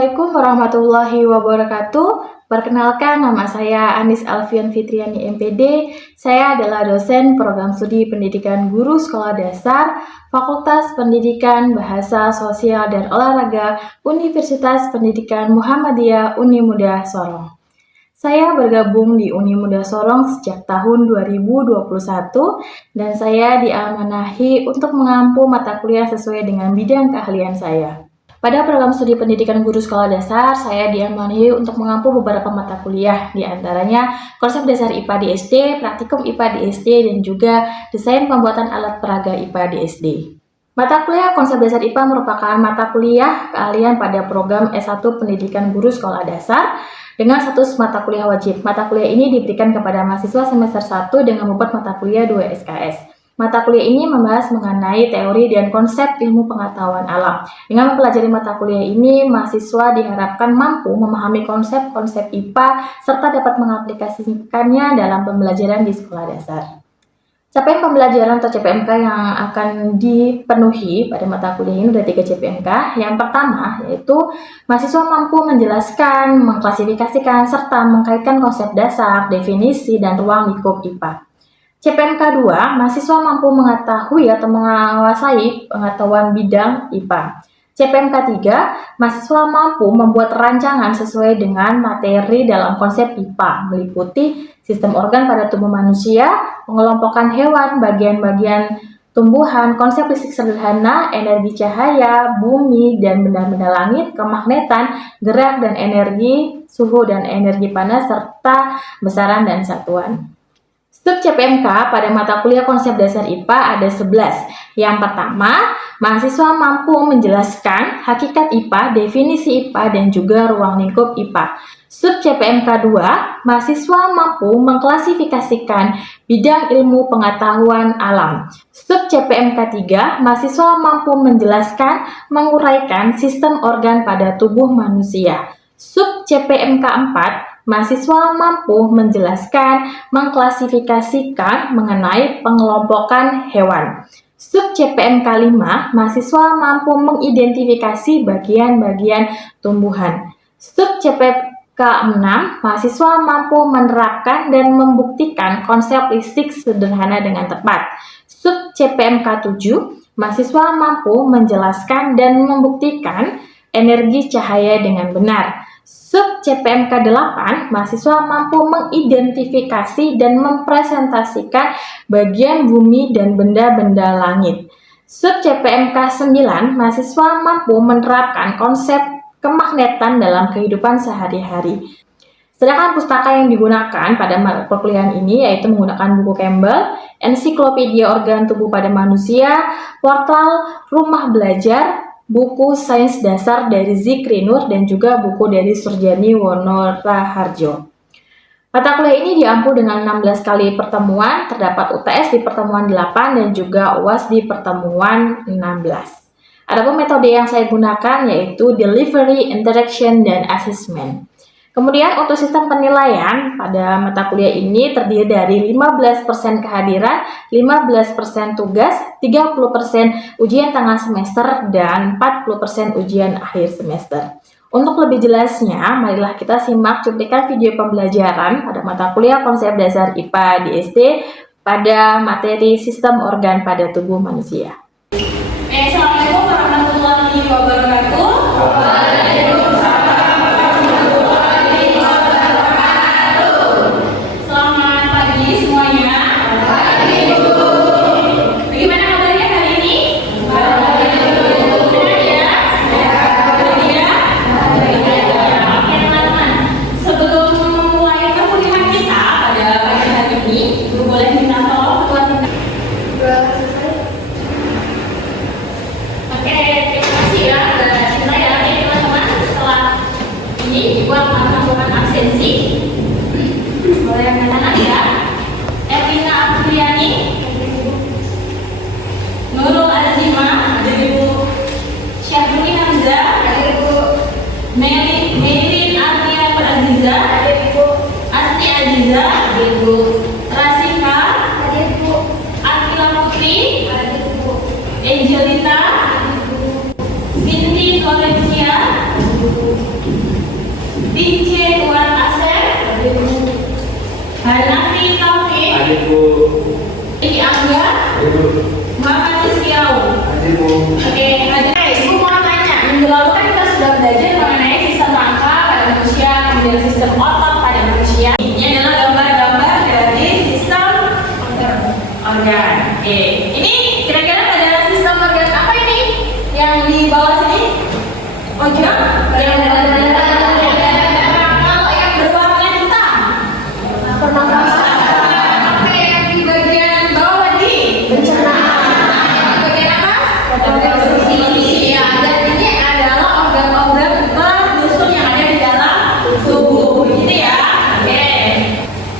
Assalamualaikum warahmatullahi wabarakatuh. Perkenalkan, nama saya Anis Alfian Fitriani MPD. Saya adalah dosen program studi pendidikan guru sekolah dasar Fakultas Pendidikan Bahasa Sosial dan Olahraga Universitas Pendidikan Muhammadiyah Unimuda Sorong. Saya bergabung di Unimuda Sorong sejak tahun 2021 dan saya diamanahi untuk mengampu mata kuliah sesuai dengan bidang keahlian saya. Pada program studi pendidikan guru sekolah dasar, saya diamanahi untuk mengampu beberapa mata kuliah, di antaranya konsep dasar IPA di SD, praktikum IPA di SD, dan juga desain pembuatan alat peraga IPA di SD. Mata kuliah konsep dasar IPA merupakan mata kuliah keahlian pada program S1 Pendidikan Guru Sekolah Dasar dengan status mata kuliah wajib. Mata kuliah ini diberikan kepada mahasiswa semester 1 dengan membuat mata kuliah 2 SKS. Mata kuliah ini membahas mengenai teori dan konsep ilmu pengetahuan alam. Dengan mempelajari mata kuliah ini, mahasiswa diharapkan mampu memahami konsep-konsep IPA serta dapat mengaplikasikannya dalam pembelajaran di sekolah dasar. Capaian pembelajaran atau CPMK yang akan dipenuhi pada mata kuliah ini ada 3 CPMK. Yang pertama yaitu mahasiswa mampu menjelaskan, mengklasifikasikan, serta mengkaitkan konsep dasar, definisi, dan ruang lingkup IPA. CPMK 2, mahasiswa mampu mengetahui atau menguasai pengetahuan bidang IPA. CPMK 3, mahasiswa mampu membuat rancangan sesuai dengan materi dalam konsep IPA, meliputi sistem organ pada tubuh manusia, pengelompokan hewan, bagian-bagian tumbuhan, konsep listrik sederhana, energi cahaya, bumi, dan benda-benda langit, kemagnetan, gerak dan energi, suhu dan energi panas, serta besaran dan satuan. Sub CPMK pada mata kuliah konsep dasar IPA ada 11. Yang pertama, mahasiswa mampu menjelaskan hakikat IPA, definisi IPA, dan juga ruang lingkup IPA. Sub CPMK 2, mahasiswa mampu mengklasifikasikan bidang ilmu pengetahuan alam. Sub CPMK 3, mahasiswa mampu menjelaskan, menguraikan sistem organ pada tubuh manusia. Sub CPMK 4, mahasiswa mampu menjelaskan, mengklasifikasikan mengenai pengelompokan hewan. Sub CPMK 5, mahasiswa mampu mengidentifikasi bagian-bagian tumbuhan. Sub CPMK 6, mahasiswa mampu menerapkan dan membuktikan konsep listrik sederhana dengan tepat. Sub CPMK 7, mahasiswa mampu menjelaskan dan membuktikan energi cahaya dengan benar. Sub CPMK 8, mahasiswa mampu mengidentifikasi dan mempresentasikan bagian bumi dan benda-benda langit. Sub CPMK 9, mahasiswa mampu menerapkan konsep kemagnetan dalam kehidupan sehari-hari. Sedangkan pustaka yang digunakan pada perkuliahan ini yaitu menggunakan buku Campbell, Ensiklopedia Organ Tubuh pada Manusia, portal Rumah Belajar, buku Sains Dasar dari Zikri Nur, dan juga buku dari Surjani Wonoraharjo. Mata kuliah ini diampu dengan 16 kali pertemuan, terdapat UTS di pertemuan 8 dan juga UAS di pertemuan 16. Adapun metode yang saya gunakan yaitu Delivery, Interaction, dan Assessment. Kemudian untuk sistem penilaian pada mata kuliah ini terdiri dari 15% kehadiran, 15% tugas, 30% ujian tengah semester, dan 40% ujian akhir semester. Untuk lebih jelasnya, marilah kita simak cuplikan video pembelajaran pada mata kuliah konsep dasar IPA di SD pada materi sistem organ pada tubuh manusia. Assalamualaikum warahmatullahi wabarakatuh. Angelita, Cindy Valencia, DJ Tuan Asep. Hanafi Taufik. Hadir Bu. Iki Angga. Hadir Bu. Muhammad Rizkiau. Hadir Bu. Oke, hadir. Ibu mau tanya, minggu lalu kan kita sudah belajar mengenai sistem rangka pada manusia, kemudian sistem otot pada manusia. Ini adalah gambar-gambar dari sistem organ. Oke, ini kira-kira pada sistem organ apa ini? Yang di bawah sini? Ojok? Yang kalau yang berwarna hitam? Pernafasan, Oke, yang di bagian bawah lagi? pencernaan, Yang di bagian atas? Reproduksi. Iya, dan ini adalah organ-organ berdusun yang ada di dalam tubuh, gitu ya. Oke.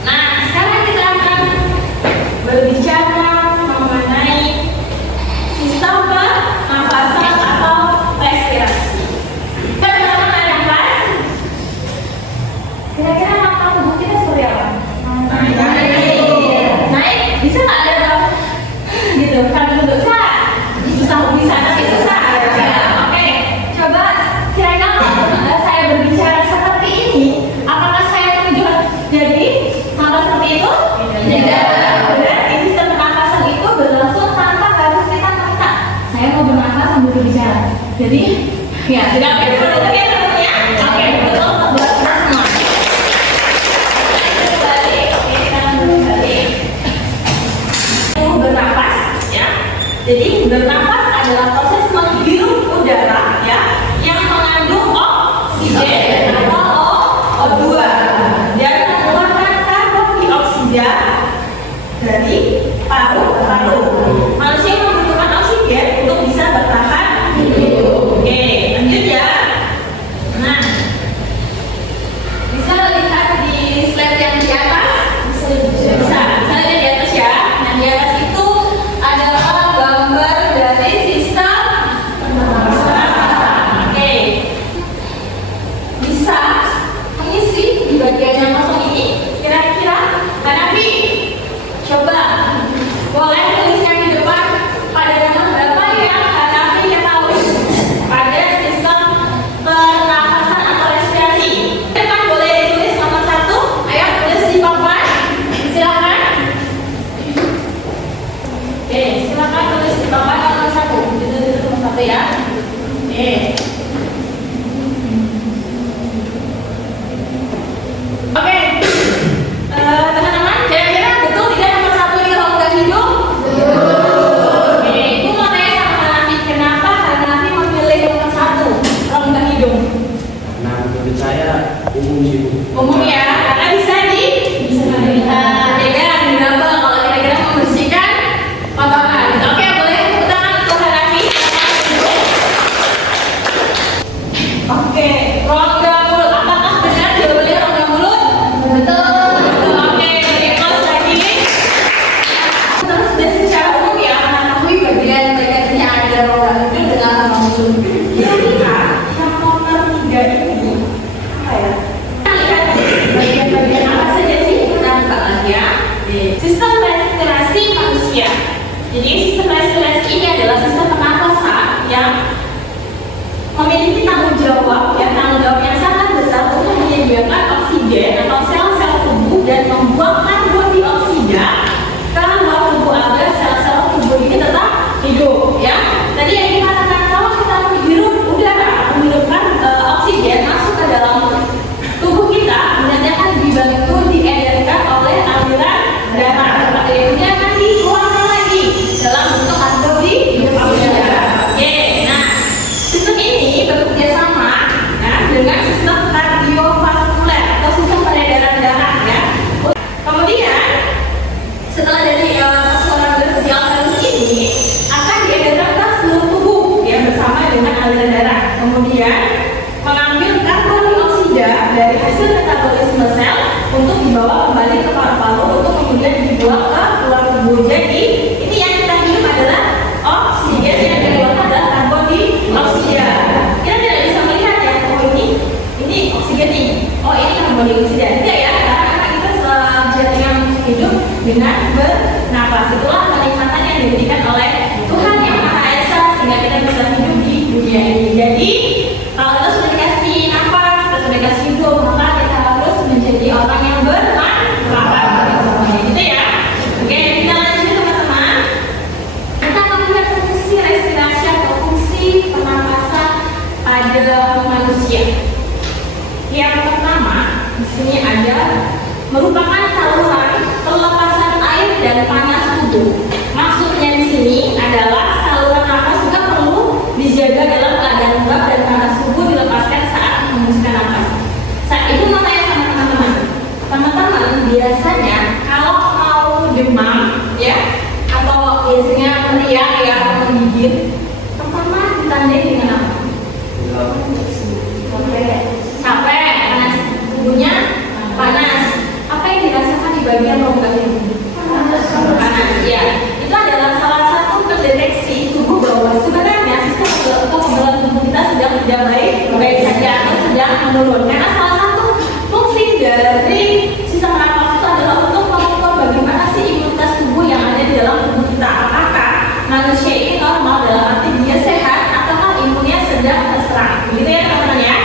Nah, sekarang kita akan berbicara mengenai sistem pernafasan atau respirasi. Kita teman-teman ada kelas? Kira-kira mata tubuh kita seperti apa? Naik? Bisa nggak ada gitu? Kan duduk bisa tapi susah. Ya, oke. Coba kira-kira kalau saya berbicara seperti ini, apakah saya menunjuk jadi sama seperti itu? Tidak. Berarti sistem pernafasan itu berlangsung tanpa harus kita minta. Saya mau bernafas sambil berbicara. Jadi, ya sudah oke seperti itu ya teman-teman ya. Oke, betul buat kita semua. Kembali, oke kita akan kembali. Bernafas, ya. Jadi bernafas adalah proses menghirup udara, ya, yang mengandung oksigen atau O2 dan mengeluarkan karbon dioksida dari paru-paru. Manusia membutuhkan oksigen untuk bisa bertahan hidup. Oke, lanjut ya. Nah, bisa lihat di slide yang di atas. Bisa lihat di atas ya. Nah, di atas itu adalah gambar dari sistem pernafasan. Oke. Bisa mengisi di bagian yang kosong ini kira-kira Hanafi coba boleh tuliskan di depan pada nomor berapa yang Hanafi ketahui pada sistem pernafasan atau respirasi. Depan boleh ditulis nomor 1. Ayo tulis di papan. Silakan. Oke, silakan tulis di papan nomor 1. Itu nomor 1 ya. Oke. Oke, teman-teman, kira-kira betul tidak nomor 1 ini rongga hidung? Oke, ibu mau tanya sama Hanafi, kenapa Hanafi memilih nomor 1 rongga hidung? Nah, menurut saya umum sih Bu. Umum ya, karena bisa dilihat, ya kan, double kalau kira-kira membersihkan kotoran. Oke, boleh tepuk tangan untuk Hanafi. Oke, rongga mulut, apakah benar jawabannya rongga mulut? Betul. Oke, bagi kelas lagi. Terus dan secara umum ya, mengetahui bagian-bagiannya ada rongga hidung dengan rongga mulut. Kira-kira yang nomor 3 ini apa ya? Kita lihat bagian-bagian apa saja sih? Kita buka lagi ya. Sistem respirasi manusia. Jadi sistem respirasi ini adalah sistem pernafasan yang memiliki tanggung jawab yang sangat besar untuk menyediakan oksigen atau sel-sel tubuh dan membuang karbon dioksida ke luar tubuh agar sel-sel tubuh ini tetap hidup ya. Tadi yang dikatakan kalau kita menghirup udara, menghirupkan oksigen masuk ke dalam tubuh kita, nanti akan dibantu diedarkan oleh aliran darah. Seperti itu dia akan dikeluarkan lagi dalam biasanya kalau mau demam ya atau biasanya meriang ya atau menggigit, pertama ditandai dengan apa? Capek, panas, tubuhnya panas. Apa yang dirasakan di bagian rongga ini? Panas, ya. Itu adalah salah satu pendeteksi tubuh bahwa sebenarnya sistem kekebalan tubuh kita sedang tidak baik saja atau sedang menurun. Karena salah satu fungsi dari sistem nafas itu adalah untuk mengukur bagaimana sih imunitas tubuh yang ada di dalam tubuh kita. Apakah manusia ini normal dalam arti dia sehat ataukah imunnya sedang terserang? Begitu ya teman-teman ya.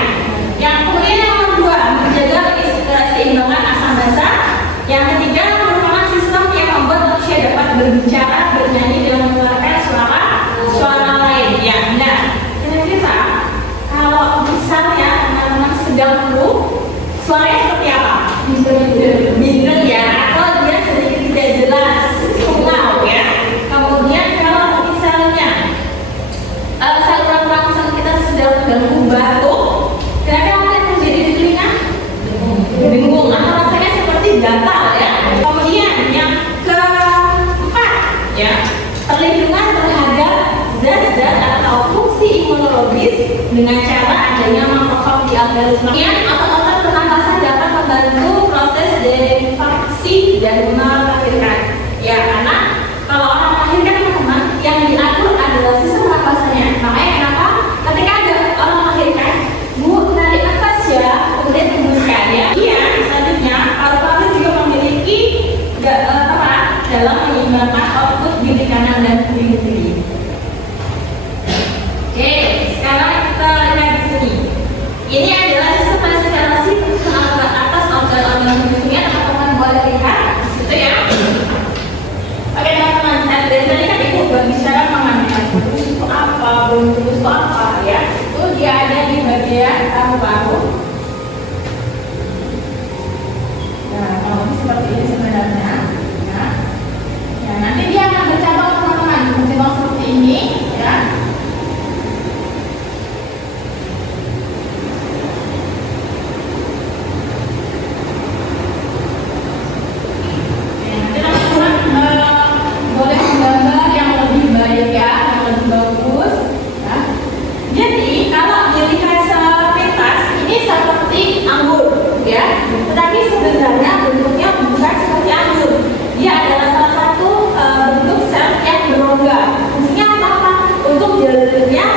Yang kemudian yang kedua, menjaga keseimbangan asam basa. Yang ketiga, merupakan sistem yang membuat manusia dapat berbicara, bernyanyi dan mengeluarkan suara lain. Ya, nah, kira-kira kalau misalnya teman-teman sedang flu, suaranya seperti apa? Bindeng ya, atau dia sedikit tidak jelas, sungal ya. Kemudian kalau misalnya saluran pernafasan kita sedang terganggu batuk, kira-kira apa yang terjadi di telinga? Bingung atau rasanya seperti gatal ya. Kemudian yang keempat ya, perlindungan terhadap zat-zat atau fungsi imunologis dengan cara adanya makrofag di alveolus. Kemudian otot-otot pernafasan dapat membantu proses desinfeksi dan melahirkan. Ya, karena kalau orang melahirkan teman-teman yang diatur adalah sistem pernafasannya. Makanya kenapa? Ketika ada orang melahirkan, Bu, tarik nafas ya, kemudian hembuskan ya. Iya, selanjutnya paru-paru juga memiliki peran dalam menyeimbangkan output bilik kanan dan bilik kiri. Oke, sekarang kita lihat di sini. Ini adalah sistem respirasi penyusunan atas organ-organ tubuhnya. Teman-teman boleh lihat di situ ya. Oke teman-teman, dari tadi kan ibu berbicara mengenai virus itu apa, virus itu apa ya? Itu dia ada di bagian paru-paru. Nah, kalau seperti ini sebenarnya, ya nanti dia akan bercabang teman-teman, bercabang seperti ini, ya. Nanti teman-teman boleh menggambar yang lebih baik ya, yang lebih bagus. Ya. Jadi kalau dilihat sepintas ini seperti anggur, ya. Tetapi sebenarnya bentuknya bukan seperti anggur. Dia adalah salah satu bentuk sel yang berongga. Fungsinya apa? Untuk jalurnya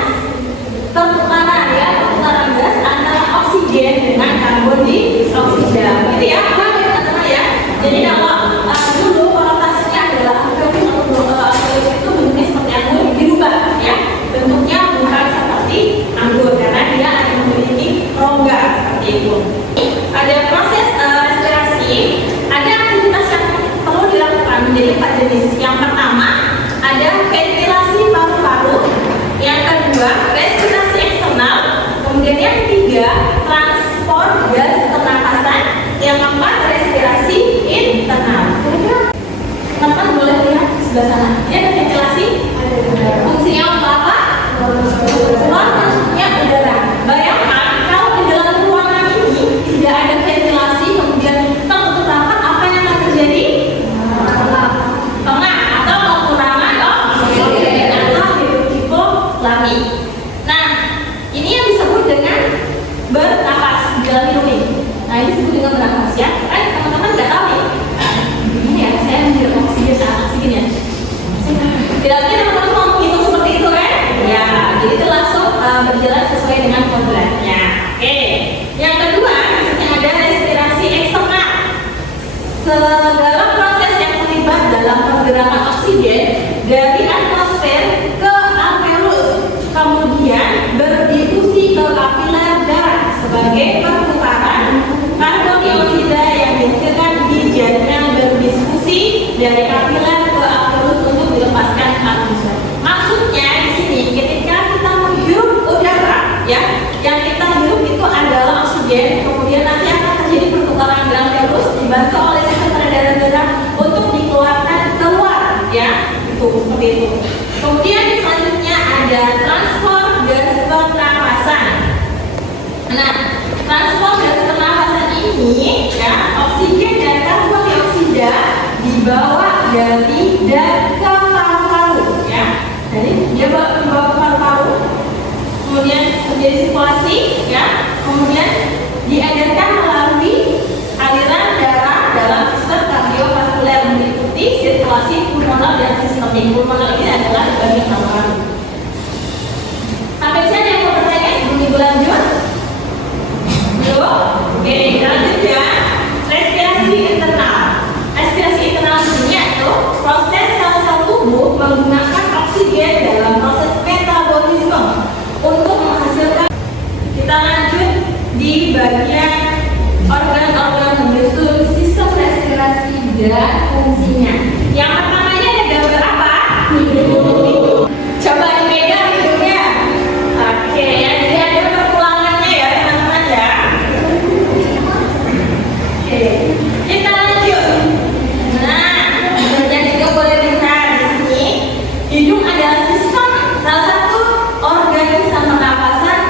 pertukaran ya, pertukaran gas antara oksigen dengan karbon dioksida. Gitu ya, paham ya teman-teman ya. Jadi kalau dulu konotasinya adalah alveolus itu bentuknya seperti anggur, dirubah ya. Bentuknya bukan seperti anggur karena dia memiliki rongga seperti itu. Ada proses respirasi, ada aktivitas yang perlu dilakukan menjadi 4 jenis. Yang pertama ada ventilasi paru-paru, yang kedua respirasi eksternal, kemudian yang ketiga transport gas pernafasan, yang keempat respirasi internal. Teman-teman boleh lihat di sebelah sana. Ini ada ventilasi, fungsinya untuk apa? Keluar masuknya udara. Bayangkan kalau di dalam ruangan ini tidak ada ventilasi, kemudian tertutup rapat, apa yang akan terjadi? Pengap atau kekurangan oksigen atau hipovolemia. Nah, ini yang disebut dengan bernapas di dalam hidung. Nah, ini disebut dengan bernapas ya. Kan teman-teman nggak tahu nih. Ini ya, saya menghirup oksigen ya. Tidak mungkin teman-teman mau menghitung seperti itu kan? Ya, jadi itu langsung berjalan sesuai dengan kodratnya. Oke. Yang kedua, misalnya ada respirasi eksternal. Segala proses yang terlibat dalam pergerakan oksigen dari atmosfer ke alveolus, kemudian berdifusi ke kapiler darah sebagai pertukaran karbon dioksida yang dihasilkan di jaringan berdiskusi dari kapiler ke alveolus untuk dilepaskan ke atmosfer. Maksudnya di sini ketika kita menghirup udara ya, yang kita hirup itu adalah oksigen, kemudian nanti akan terjadi pertukaran di alveolus dibantu oleh sistem peredaran darah untuk dikeluarkan keluar ya, itu seperti itu. Kemudian selanjutnya ada transport gas pernafasan. Nah, transport gas pernafasan ini ini ya, oksigen dan karbon dioksida dibawa dari dan ke paru-paru ya. Jadi dia dibawa ke paru-paru, kemudian terjadi sirkulasi ya, kemudian diedarkan melalui aliran darah dalam sistem kardiovaskuler meliputi sirkulasi pulmoner dan sistem pulmoner ini adalah bagian paru-paru. Sampai sini yang mau bertanya sebelum ibu lanjut? Belum? Oke, lanjut ya. Respirasi internal. Respirasi internal ini yaitu proses sel-sel tubuh menggunakan oksigen dalam proses metabolisme untuk menghasilkan. Kita lanjut di bagian organ-organ menyusun sistem respirasi dan fungsinya. Yang pertamanya ada gambar apa? Hidung. Coba dipegang hidungnya. Oke, ya, jadi ada perkulangannya ya teman-teman ya. Oke, kita lanjut. Nah, dan juga boleh lihat di sini, hidung adalah sistem salah satu organisme pernapasan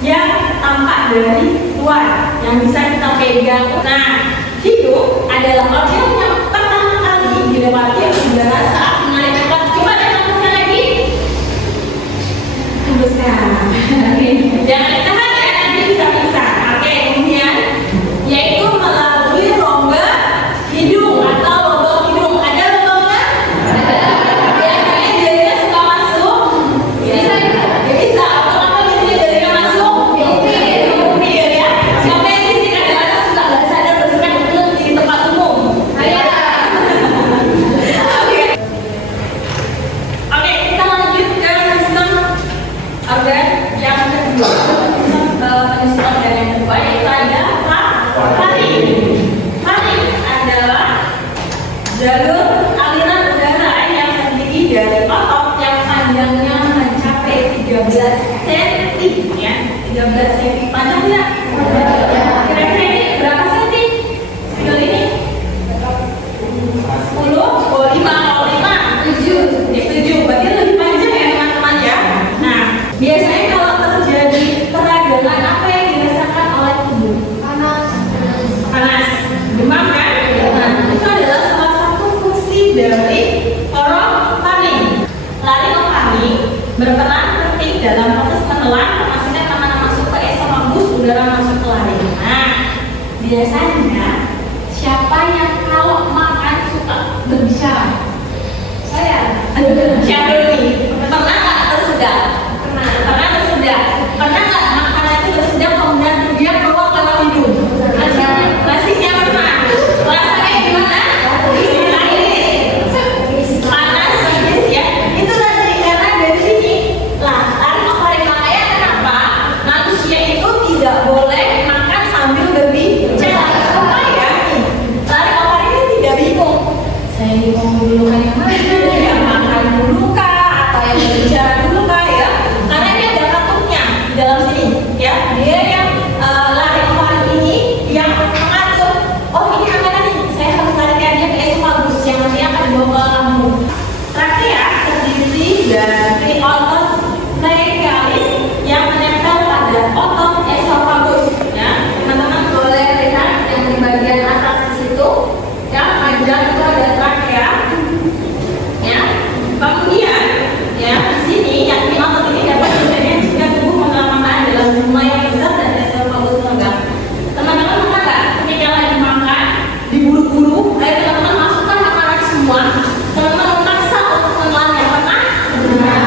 yang tampak dari luar, yang bisa kita pegang. Nah, hidung adalah organ yang pertama kali dilewati udara saat menarik nafas. Coba ada nafasnya lagi. Hembuskan. Jangan ditahan ya, nanti bisa pingsan. Oke, kemudian yaitu melalui rongga hidung atau lubang hidung. Ada lubangnya? Biasanya jarinya suka masuk. Bisa. Bisa. Kenapa biasanya jarinya masuk? Bibir ya. Siapa yang di sini kadang-kadang suka nggak sadar bersikap betul di tempat umum? Saya. Oke, kita lanjut ke sistem organ yang kedua. Sistem penyusun organ yang kedua yaitu ada faring. Faring adalah jalur aliran udara yang terdiri dari otot yang panjangnya mencapai 13 cm ya. 13 cm panjangnya. Kira-kira ini berapa cm? Video ini 10, oh 5, kalau 5 7. Ya 7, berarti lebih panjang ya teman-teman ya. Nah, biasanya kalau terjadi peradangan apa yang dirasakan oleh tubuh? Panas, demam kan? Nah, itu adalah salah satu fungsi dari orofaring. Laringofaring berperan penting dalam proses menelan memastikan makanan masuk ke esofagus, udara masuk ke laring. Nah, biasanya siapa yang kalau makan suka berbicara? Saya. Siapa dulu nih? Pernah nggak tersedak? Pernah tersedak? Pernah nggak makanan itu tersedak kemudian dia keluar lewat hidung? Nasinya pernah. Rasanya gimana? Panas, pedes ya. Itu tadi karena dari sini lah. Laringofaring makanya kenapa manusia itu tidak boleh makan sambil berbicara supaya nih laringofaring itu tidak bingung. Saya bingung dulu kan yang mana? Yang makan dulu kah atau yang berbicara dulu kah ya? Karena dia ada katupnya di dalam sini ya. Dia yang laringofaring ini yang mengatur. Oh ini makanan nih, saya harus tarikkan dia ke esofagus yang nanti akan dibawa ke lambung. Trakea terdiri dari otot trachealis yang menempel pada otot esofagus. Ya, teman-teman boleh lihat yang di bagian atas di situ. Ya, panjang itu ada trakea. Ya, kemudian ya di sini yang di otot ini dapat disedia jika tubuh menerima makanan dalam jumlah yang besar dan esofagus memegang. Teman-teman pernah nggak ketika lagi makan diburu-buru, lalu teman-teman masukkan makanan semua, teman-teman memaksa untuk menelannya, pernah?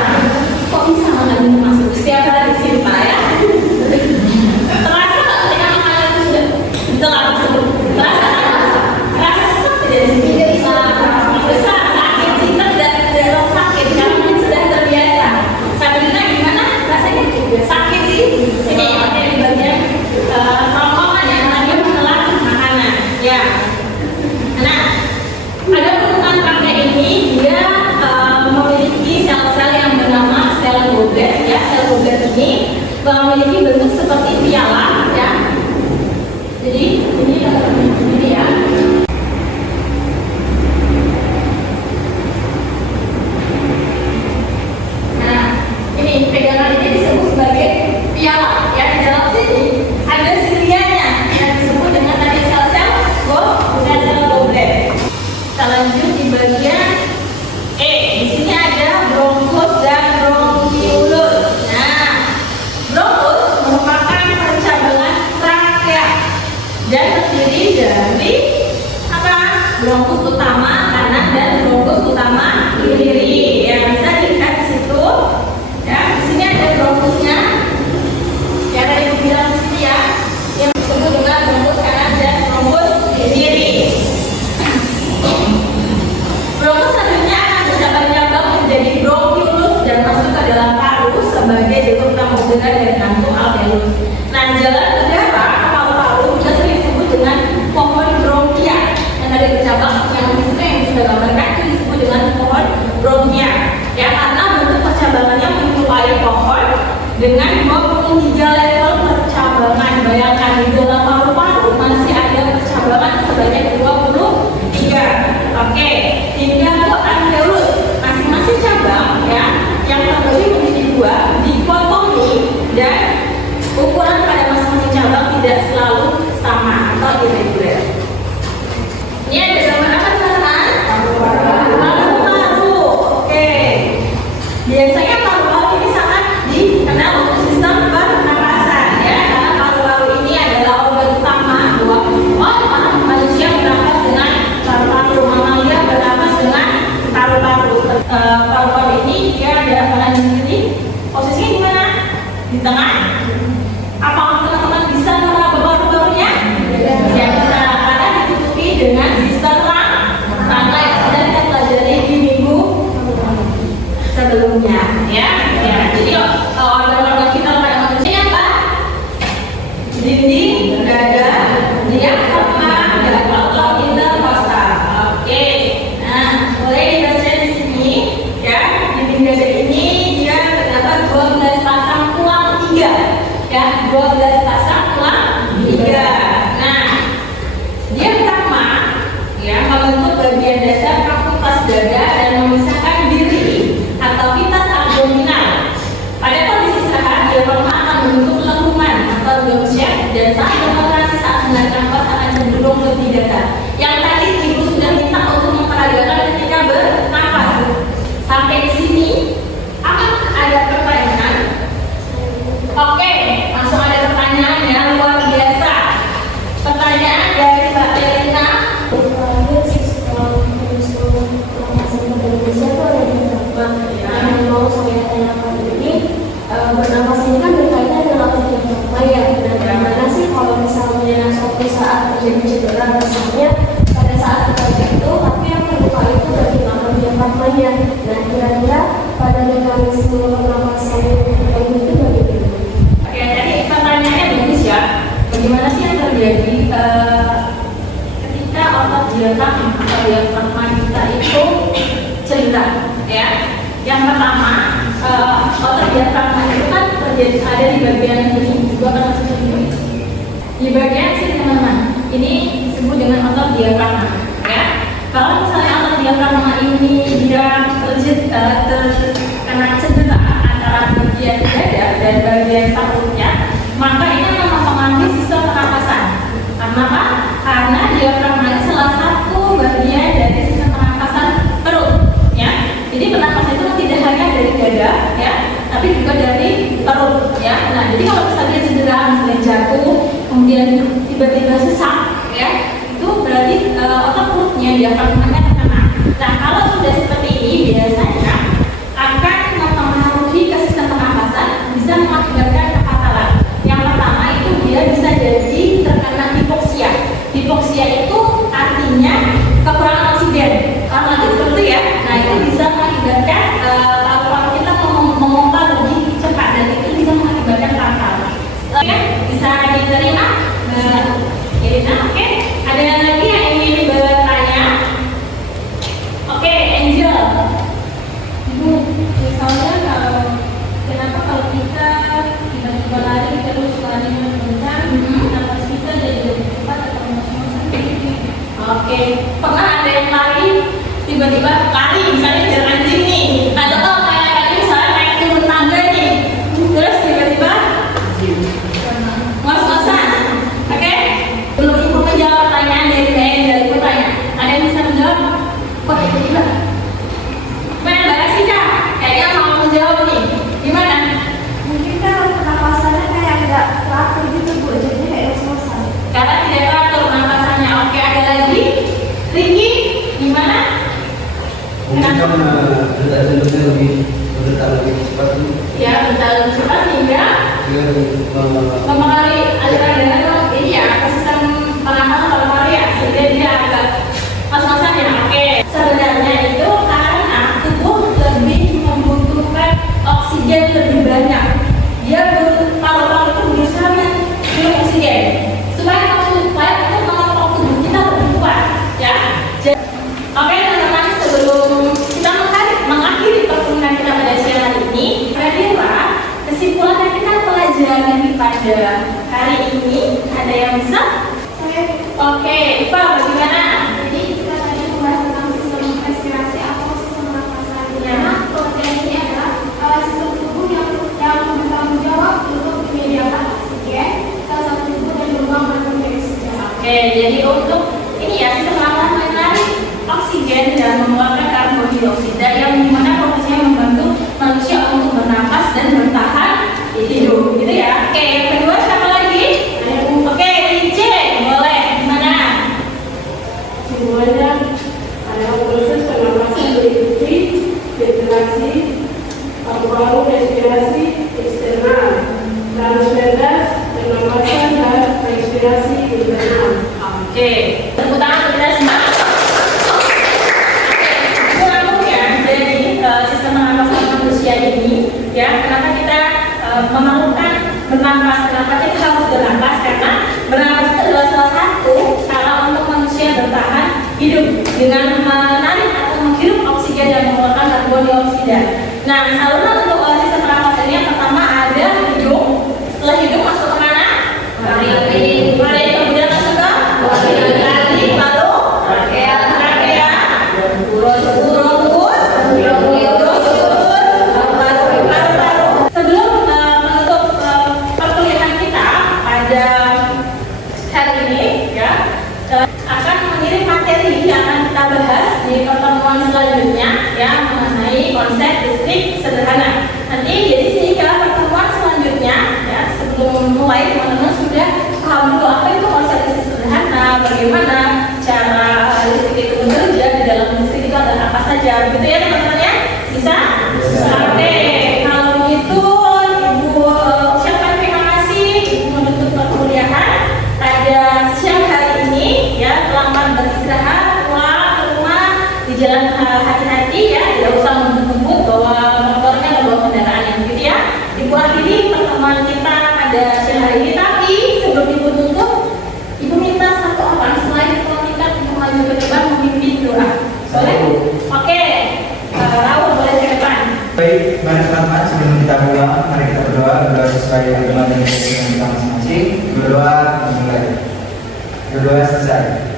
Nah, jalan udara paru-paru juga sering disebut dengan pohon bronkia. Yang tadi bercabang, yang di situ yang sudah gambarkan itu disebut dengan pohon bronkia. Ya, karena bentuk percabangannya menyerupai pohon dengan 23 level percabangan. Bayangkan di dalam paru-paru masih ada percabangan sebanyak 23. Oke, tinggal ke alveolus. Masing-masing cabang ya yang terbagi menjadi 2 dikotomi dan ukuran pada masing-masing cabang tidak selalu sama atau irregular. Ini ada gambar apa teman-teman? Paru-paru. Oke. Biasanya paru-paru ini sangat dikenal untuk sistem pernapasan ya, karena paru-paru ini adalah organ utama bahwa manusia bernafas dengan paru-paru, mamalia bernafas dengan paru-paru. Paru-paru ini dia ada apaan di sini? Posisinya di mana? Di tengah. Apakah teman-teman bisa meraba paru-parunya? Ya bisa, karena ditutupi dengan sistem rangka yang sudah kita pelajari di minggu sebelumnya ya. Jadi organ-organ vital pada manusia apa? Dinding, dada, diafragma, dan otot interkostal. Oke. Nah, boleh dibaca di sini ya. Dinding dada ini dia terdapat 12 pasang tulang 3 ya, 12 pasang tulang 3. Nah, diafragma ya membentuk bagian dasar fakultas dada dan memisahkan diri atau vitas abdominal. Pada kondisi sehat, diafragma akan membentuk lengkungan atau dome shape dan saat berkontraksi saat menarik nafas akan cenderung lebih datar. Yang tadi ibu sudah minta untuk memperagakan ketika bernafas. Sampai di sini, apakah ada pertanyaan? Oke, langsung ada pertanyaan yang luar biasa. Pertanyaan dari Mbak Elina. Bernapas ini kan berkaitan dengan otot diafragma ya. Dan bagaimana sih kalau misalnya suatu saat terjadi cedera, misalnya pada saat kita jatuh, tapi yang terluka itu bagian otot diafragmanya. Nah, kira-kira pada mekanisme pernapasan kayak gitu bagaimana? Oke, jadi pertanyaannya bagus ya. Bagaimana sih yang terjadi ketika otot diafragma atau diafragma kita itu cedera? Ya, yang pertama otot diafragma itu kan terjadi ada di bagian ini juga kan maksudnya ini. Di bagian sini teman-teman, ini disebut dengan otot diafragma. Ya, kalau misalnya otot diafragma ini dia terkena cedera antara bagian dada dan bagian perutnya, maka ini akan mempengaruhi sistem pernapasan. Karena apa? Karena diafragma ini salah satu bagian dari sistem pernapasan perut. Ya, jadi pernapasan itu tidak hanya dari dada, ya, tapi juga dari perut. Ya, nah jadi kalau misalnya cedera, misalnya jatuh, kemudian tiba-tiba sesak, ya, itu berarti otot perutnya diafragmanya terkena. Nah, kalau sudah seperti ini biasanya akan mempengaruhi ke sistem pernapasan, bisa mengakibatkan kefatalan. Yang pertama itu dia bisa jadi terkena hipoksia. Hipoksia itu artinya kekurangan oksigen. Kalau nanti seperti itu ya, nah itu bisa mengakibatkan paru-paru kita memompa lebih cepat dan itu bisa mengakibatkan kanker. Oke, bisa diterima, Irina? Oke, ada lagi yang ingin bertanya? Oke, Angel. Ibu, misalnya kenapa kalau kita tiba-tiba lari terus larinya kencang, napas kita jadi lebih cepat atau ngos-ngosan gitu? Oke, pernah ada yang lari tiba-tiba lari misalnya jalan anjing nih, atau kayak tadi misalnya naik turun tangga nih, terus tiba-tiba ngos-ngosan. Oke, belum ibu menjawab pertanyaan dari ibu tanya, ada yang bisa menjawab? Kok tiba-tiba? Gimana Mbak Rasida? Kayaknya mau menjawab nih, gimana? Mungkin kan pernapasannya kayak nggak teratur gitu Bu, jadi kayak ngos-ngosan. Karena tidak teratur napasannya. Oke, ada lagi? Ricky, gimana? pada hari ini? Ada yang bisa? Oke, Iva bagaimana? Jadi kita tadi membahas tentang sistem respirasi atau sistem pernapasan. Dimana pengertian ini adalah sistem tubuh yang bertanggung jawab untuk menyediakan oksigen, salah satu tubuh dan lubang berbagai oksigen. Oke, jadi untuk ini ya sistem pernapasan menarik oksigen dan mengeluarkan karbon dioksida yang dimana fungsinya membantu manusia untuk bernapas dan bertahan hidup, gitu ya. Oke, yang kedua siapa lagi? Oke, DJ, boleh. Gimana? Semuanya adalah proses pernapasan meliputi ventilasi, paru-paru, respirasi eksternal, transverdas, pernapasan dan respirasi internal. Oke, tepuk tangan untuk kita semua. Itu langsung ya. Jadi sistem pernapasan manusia ini, ya, kenapa kita memerlukan bernapas? Kenapa kita harus bernapas? Karena bernapas itu adalah salah satu cara untuk manusia bertahan hidup dengan menarik atau menghirup oksigen dan mengeluarkan karbon dioksida. Nah, saluran untuk sistem pernapasan ini yang pertama ada hidung. Setelah hidung masuk ke mana? Laring. Kemudian masuk ke laring, lalu trakea, paru-paru. Sebelum menutup perkuliahan kita pada hari ini, ya, akan mengirim materi yang akan kita bahas di pertemuan selanjutnya, ya, mengenai konsep listrik sederhana. Nanti jadi sehingga pertemuan selanjutnya, ya, sebelum mulai teman-teman sudah paham dulu apa itu konsep listrik sederhana, bagaimana cara listrik itu bekerja, di dalam listrik itu ada apa saja, begitu ya teman-teman ya? Bisa? Oke, kalau begitu Ibu ucapkan terima kasih Ibu menutup perkuliahan pada siang hari ini, ya. Selamat beristirahat, pulang ke rumah di jalan hati-hati, ya, tidak usah ngebut-ngebut bawa motornya atau bawa kendaraan yang gitu ya. Ibu akhiri pertemuan kita pada siang hari ini, tapi sebelum Ibu tutup, Ibu minta satu orang selain kita untuk maju ke depan memimpin doa. Boleh? Oke, Raul boleh ke depan. Baik, mari teman-teman sebelum kita pulang, mari kita berdoa sesuai agama dan keyakinan kita masing-masing. Berdoa mulai. Berdoa selesai.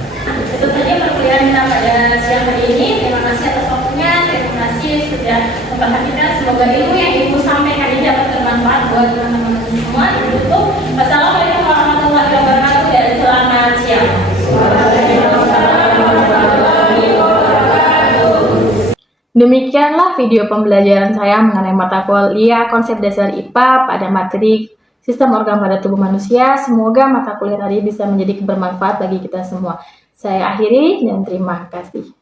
Itu saja perkuliahan kita pada siang hari ini. Terima kasih atas waktunya, terima kasih sudah memperhatikan. Semoga ilmu yang Ibu sampaikan ini dapat bermanfaat buat teman-teman semua. Ditutup. Wassalamualaikum warahmatullahi wabarakatuh dan selamat siang. Demikianlah video pembelajaran saya mengenai mata kuliah konsep dasar IPA pada materi sistem organ pada tubuh manusia. Semoga mata kuliah tadi bisa menjadi bermanfaat bagi kita semua. Saya akhiri dan terima kasih.